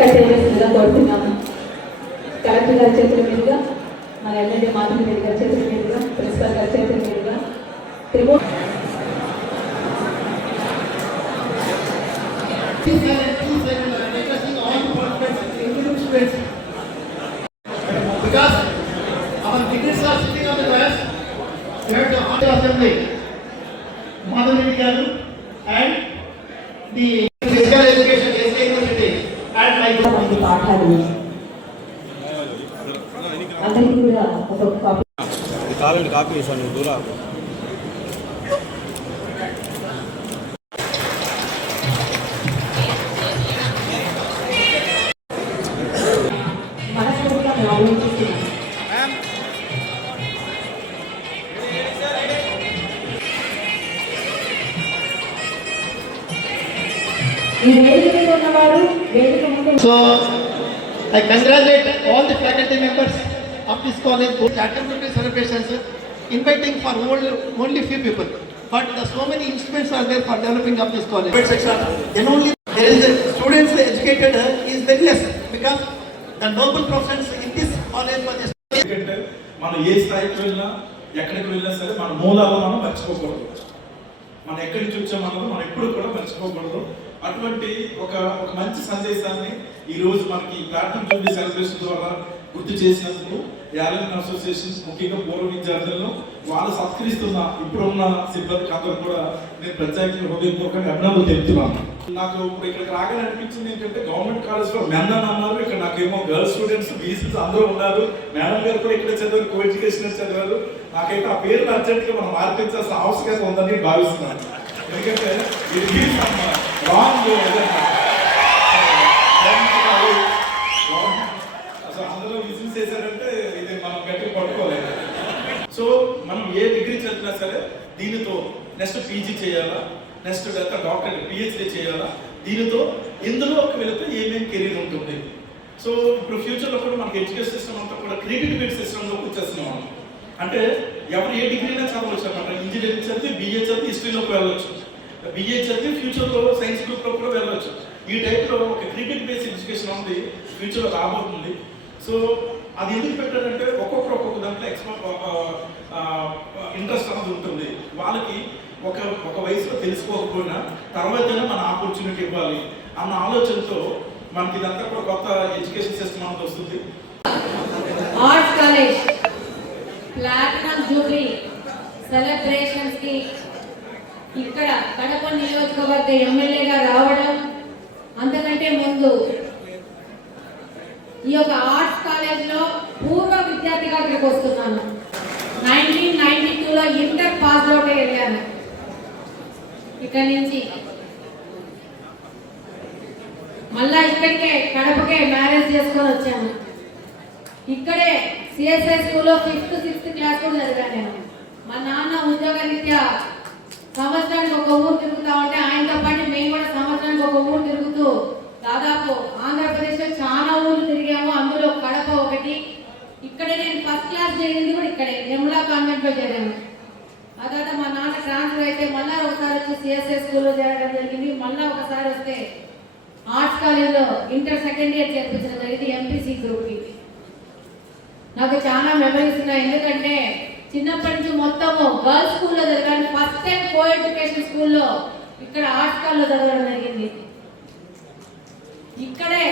కట్టేసిందిగా కోరుతున్నాము కలెక్టర్ గారి చేతుల మీదుగా మన ఎమ్మెల్యే మాధవ రెడ్డి గారి చేతుల మీదుగా ప్రిన్సిపల్ గారి చేతుల మీదుగా త్రిమూర్తి our degrees are sitting on the grass, we have to honor assembly. Madhavini Garu and the physical education, SK University and my మంది పాఠాలు అందరికీ కూడా ఒక కాపీ కాలండి కాపీ చేశాను దూరా So, I congratulate all the faculty members of this college attended the celebrations, inviting for only, only few people. But the so many instruments are there for developing of this college. Then only there is a students educated uh, is very less because the noble professions in this college was ఎందుకంటే మనం ఏ స్థాయికి వెళ్ళినా ఎక్కడికి వెళ్ళినా సరే మన మూలాలు మనం మర్చిపోకూడదు మనం ఎక్కడి నుంచి వచ్చామన్నది మనం ఎప్పుడు కూడా మర్చిపోకూడదు అటువంటి ఒక ఒక మంచి సందేశాన్ని ఈ రోజు మనకి ప్లాటినం జూబ్లీ సెలబ్రేషన్ ద్వారా గుర్తు చేసినందుకు యాలన్ అసోసియేషన్ ముఖ్యంగా పూర్వ విద్యార్థులను వాళ్ళు సత్కరిస్తున్న ఇప్పుడున్న సిబ్బందికి అందరూ కూడా నేను ప్రత్యేకంగా హృదయపూర్వకంగా అభినందనలు తెలుపుతున్నాను. నాకు ఇప్పుడు ఇక్కడికి రాగానే అనిపించింది ఏంటంటే గవర్నమెంట్ కాలేజ్లో మెన్ అన్నారు. ఇక్కడ నాకేమో గర్ల్స్ స్టూడెంట్స్ బీసీస్ అందరూ ఉన్నారు. మేడం గారు కూడా ఇక్కడ చదివారు కో ఎడ్యుకేషన్ చదివారు. నాకైతే ఆ పేరు అర్జెంట్గా మనం మార్పించాల్సిన ఆవశ్యకత ఉందని భావిస్తున్నాను. ఎందుకంటే ఇది రాంగ్ అసలు అందరూ విజిల్ చేశారంటే ఇది మనం గట్టి పట్టుకోలేదు సో మనం ఏ డిగ్రీ చదివినా సరే దీనితో నెక్స్ట్ పీజీ చేయాలా? నెక్స్ట్ లేక డాక్టర్ పిహెచ్డి చేయాలా? దీనితో ఇందులోకి వెళితే ఏమేమి కెరీర్ ఉంటుంది? సో ఇప్పుడు ఫ్యూచర్లో కూడా మనకి ఎడ్యుకేషన్ సిస్టమ్ అంతా కూడా క్రెడిట్ బేస్డ్ సిస్టంలోకి వచ్చేస్తున్నాం మనం. అంటే ఎవరు ఏ డిగ్రీనా చదవచ్చు అనమాట ఇంజనీరింగ్ చదివి బిఏ చదివి హిస్టరీలోకి వెళ్ళవచ్చు బిఏ చదివి ఫ్యూచర్లో సైన్స్ గ్రూప్లో కూడా వెళ్ళవచ్చు ఈ టైప్లో ఒక క్రికెట్ బేస్ ఎడ్యుకేషన్ ఉంది. ఫ్యూచర్లో రాబోతుంది. సో అది ఎందుకు పెట్టారంటే ఒక్కొక్కరు ఒక్కొక్క దాంట్లో ఎక్స్పర్ట్ ఇంట్రెస్ట్ అనేది ఉంటుంది. వాళ్ళకి ఒక ఒక వయసులో తెలుసుకోకపోయినా తర్వాతనే మన ఆపర్చునిటీ ఇవ్వాలి అన్న ఆలోచనతో మనకి ఇదంతా కూడా కొత్త ఎడ్యుకేషన్ సిస్టమ్ అనేది వస్తుంది. ఆర్ట్స్ కాలేజ్ ప్లాటినం జూబ్లీ సెలబ్రేషన్స్కి ఇక్కడ కడప నియోజకవర్గ ఎమ్మెల్యేగా రావడం అంతకంటే ముందు ఈ యొక్క ఆర్ట్స్ కాలేజ్లో పూర్వ విద్యార్థిగా ఇక్కడికి వస్తున్నాను నైన్టీన్ నైన్టీ టూలో ఇంటర్ పాస్ అవుట్ వెళ్ళాను ఇక్కడి నుంచి మళ్ళా ఇక్కడికే కడపకే మ్యారేజ్ చేసుకొని వచ్చాము. ఇక్కడే సిఎస్ఐ స్కూల్లో ఫిఫ్త్ సిక్స్త్ క్లాస్ కూడా చదివాను నేను. మా నాన్న ఉద్యోగరీత్యా సంవత్సరానికి ఒక ఊరు తిరుగుతా ఉంటే ఆయనతో పాటు మేము కూడా సంవత్సరానికి ఒక ఊరు తిరుగుతూ దాదాపు ఆంధ్రప్రదేశ్లో చాలా ఊర్లు తిరిగాము. అందులో కడప ఒకటి. ఇక్కడే నేను ఫస్ట్ క్లాస్ చేరింది కూడా ఇక్కడే నిర్మలా కాన్వెంట్లో చేరాను ఆ తర్వాత మా నాన్న ట్రాన్స్ఫర్ అయితే మళ్ళా ఒకసారి వచ్చి సిఎస్ఐ స్కూల్లో చేరడం జరిగింది మళ్ళా ఒకసారి వస్తే ఆర్ట్స్ కాలేజ్లో ఇంటర్ సెకండ్ ఇయర్ చేర్పించడం జరిగింది ఎంపీసీ గ్రూప్కి నాకు చాలా మెమరీస్ ఉన్నాయి. ఎందుకంటే చిన్నప్పటి నుంచి మొత్తము గర్ల్స్ స్కూల్లో చదివాను ఫస్ట్ టైం కో ఎడ్యుకేషన్ స్కూల్లో ఇక్కడ ఆర్ట్స్ కాల్లో చదవడం జరిగింది. ఇక్కడే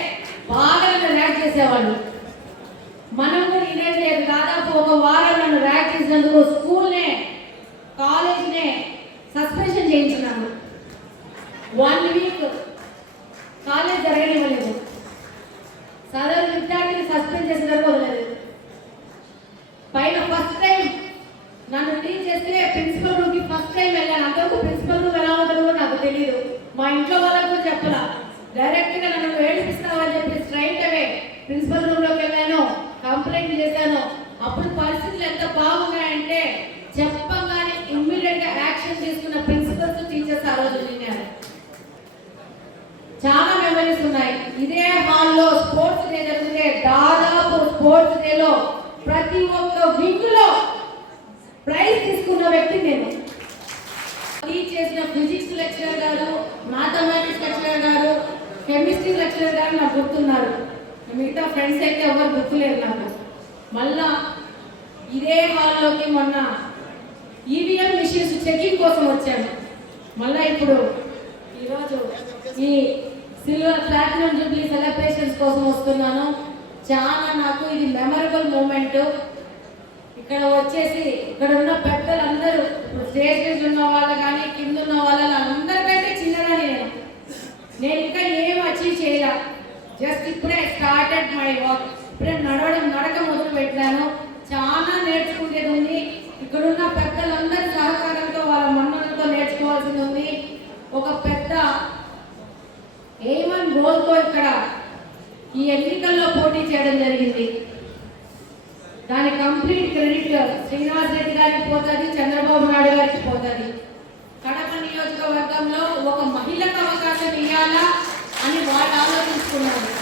బాగా నన్ను ర్యాక్ చేసేవాళ్ళు. మనం కూడా ఇదేం లేదు. దాదాపు ఒక వారం నన్ను ర్యాక్ చేసినందుకు స్కూల్నే వన్ వీక్ కాలేజ్ జరగనివ్వలేదు. సదరు విద్యార్థిని సస్పెండ్ చేసిన వరకు పైన ఫస్ట్ టైం నన్ను టీచ్ చేస్తే ప్రిన్సిపల్ రూమ్కి ఫస్ట్ టైం వెళ్ళాను అంతవరకు ప్రిన్సిపల్ రూమ్ ఎలా ఉంటుందో కూడా నాకు తెలియదు మా ఇంట్లో వాళ్ళకు కూడా చెప్పలా డైరెక్ట్గా నన్ను ఏడిపిస్తావని చెప్పి స్ట్రైట్ అవే ప్రిన్సిపల్ రూమ్లోకి వెళ్ళాను కంప్లైంట్ చేశాను అప్పుడు పరిస్థితులు ఎంత బాగున్నాయంటే చెప్పగానే ఇమ్మీడియట్గా యాక్షన్ తీసుకున్న ప్రిన్సిపల్స్ టీచర్స్ ఆ రోజు విన్నారు జరుగుతున్నాయి ఇదే హాల్లో స్పోర్ట్స్ డే దాదాపు స్పోర్ట్స్ డేలో ప్రతి ఒక్క వింగ్లో ప్రైజ్ తీసుకున్న వ్యక్తి నేను టీచ్ చేసిన ఫిజిక్స్ లెక్చరర్ గారు మ్యాథమెటిక్స్ లెక్చరర్ గారు కెమిస్ట్రీ లెక్చరర్ గారు నాకు గుర్తున్నారు. మిగతా ఫ్రెండ్స్ అయితే ఎవరు గుర్తులేరు నాకు. మళ్ళా ఇదే హాల్లోకి మొన్న ఈవీఎం మిషన్స్ చెకింగ్ కోసం వచ్చాను. మళ్ళా ఇప్పుడు ఈరోజు ఈ సిల్వర్ ప్లాటినం జూబ్లీ సెలబ్రేషన్స్ కోసం వస్తున్నాను. చాలా నాకు ఇది మెమరబుల్ మూమెంట్ ఇక్కడ వచ్చేసి ఇక్కడ ఉన్న పెద్దలందరూ స్టేజ్ మీద ఉన్న వాళ్ళు కానీ కింద ఉన్న వాళ్ళ అందరికంటే చిన్నదాన్ని నేను. నేను ఇంకా ఏం అచీవ్ చేయలే. జస్ట్ ఇప్పుడే స్టార్టెడ్ మై వర్క్ ఇప్పుడే నడవడం నడక మొదలు పెట్టాను చాలా నేర్చుకునేది ఉంది ఇక్కడ ఉన్న పెద్దలందరి సహకారంతో వాళ్ళ మన్నలతో నేర్చుకోవాల్సింది ఉంది ఒక పెద్ద ఏమన్ గోల్తో ఇక్కడ ఈ ఎన్నికల్లో పోటీ చేయడం జరిగింది. దాని కంప్లీట్ క్రెడిట్ శ్రీనివాస్ రెడ్డి గారికి పోతుంది చంద్రబాబు నాయుడు గారికి పోతుంది. కడప నియోజకవర్గంలో ఒక మహిళకు అవకాశం ఇవ్వాలా అని వాళ్ళు ఆలోచించుకున్నారు